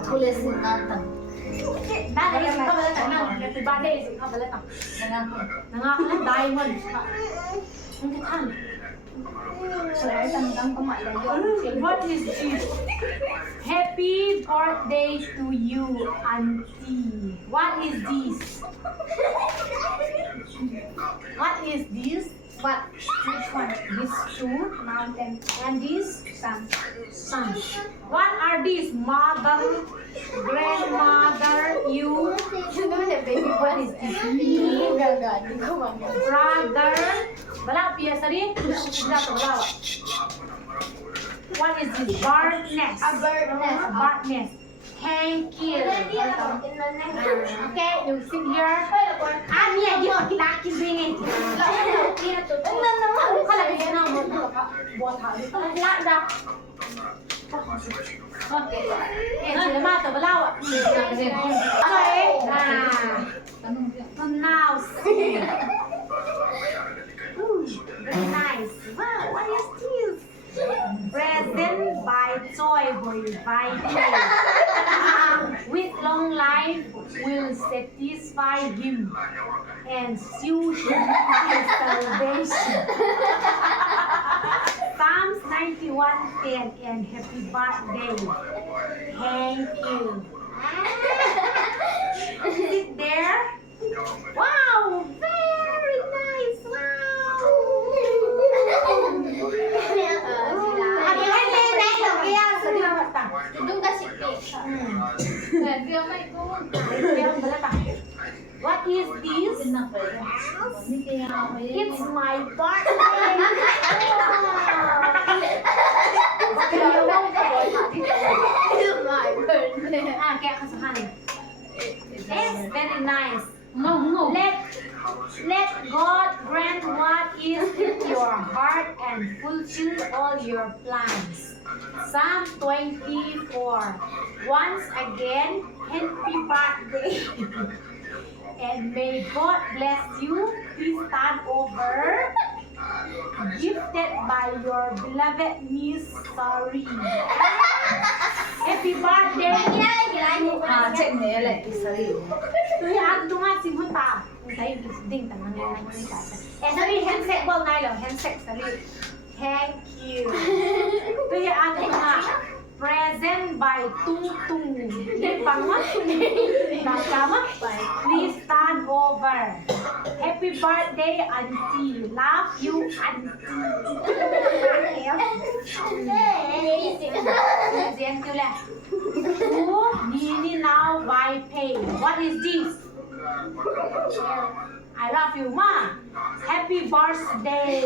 tulis natin. Dahil isip ka balatan na. Happy birthday, isip ka balatan. Nangako ng diamond. Ang kitan. What is this? Happy birthday to you, auntie. What is this? What is this? What? Which one? This two mountain and this sun. Sun. What are these? Mother, grandmother, you. What is this? Me, brother. Bala piya sari. What is this? Bird nest. A bird nest. A bird nest. Thank you. Okay, you sit here. Niya, di mo kinakibingin. Kalagay ka na mo. Buwata. Lada. Okay. Sila mata, balawa. Okay. Now, see. Very nice. Wow, what is this? Present by Joy Boy by with long life will satisfy him and sue him by salvation. Psalms 91:10 and happy birthday. Thank you. Sit there. Wow, very nice. Wow. What is this? It's my birthday. Kaya kasahan. It's very nice. No. Let God grant what is in your heart and fulfill all your plans. Psalm 24. Once again, happy birthday. And may God bless you. Please stand over. Gifted by your beloved Miss Sorry. Happy birthday. Check me like this. Tôi ăn đúng không? Xin hôn tạm. Thấy đỉnh tầm này anh mới cả. Sorry, handshake bao ngày rồi, handshake sorry. Thank you. Tôi ăn đúng không? Present by Tung Tung. Đi bằng mắt. Bằng cả mắt. Please stand over. Happy birthday, auntie. Love you, auntie. Diễn kêu là Who Nini now by pay? What is this? I love you, Ma. Happy birthday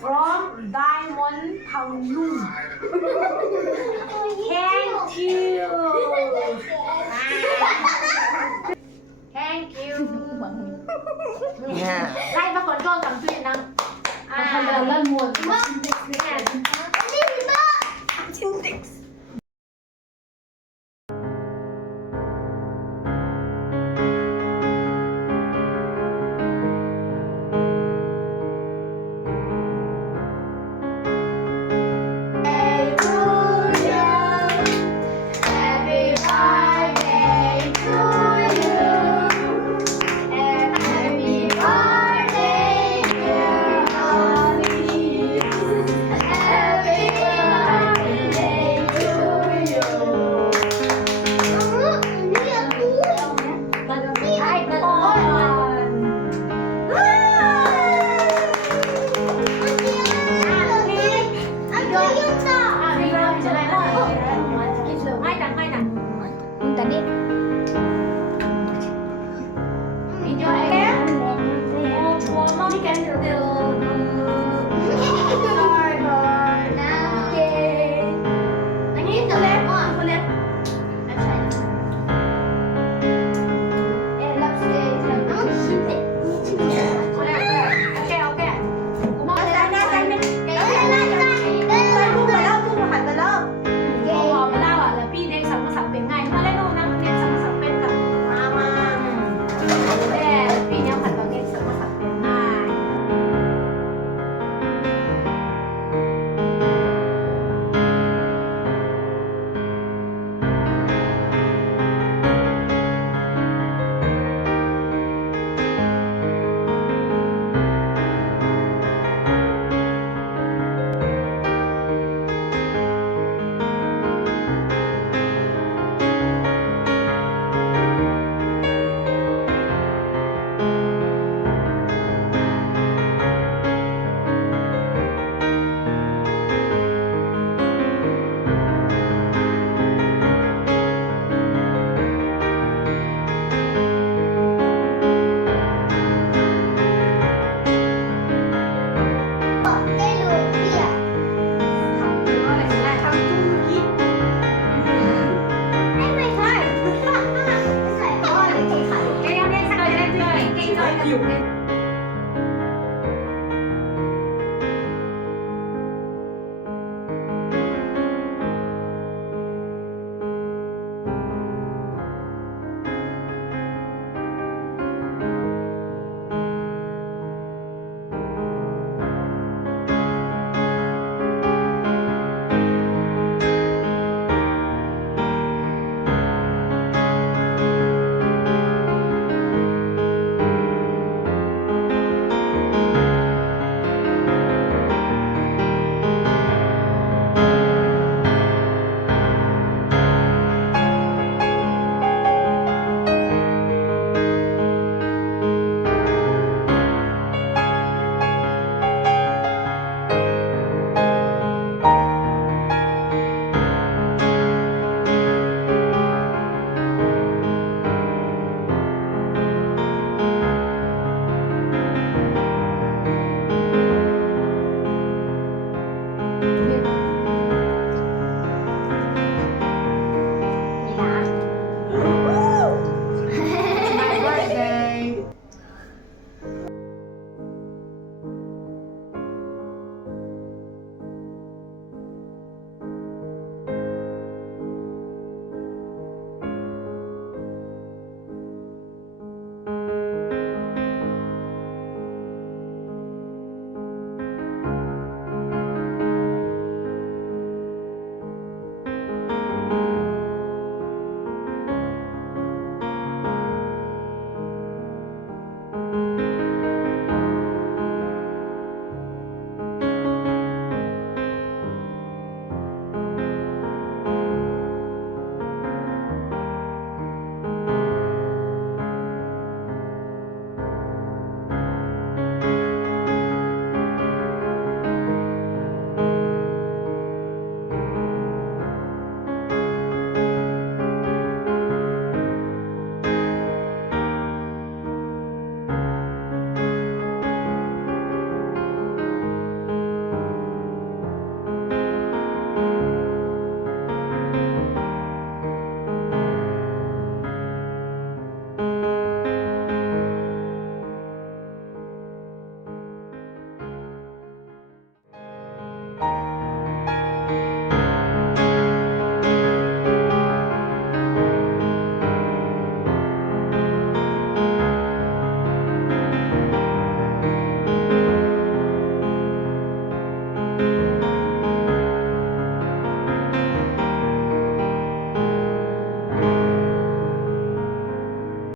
from Diamond Thang Thank you. Thank you. Đây mà còn con cầm chuyện nào? Lên nguồn.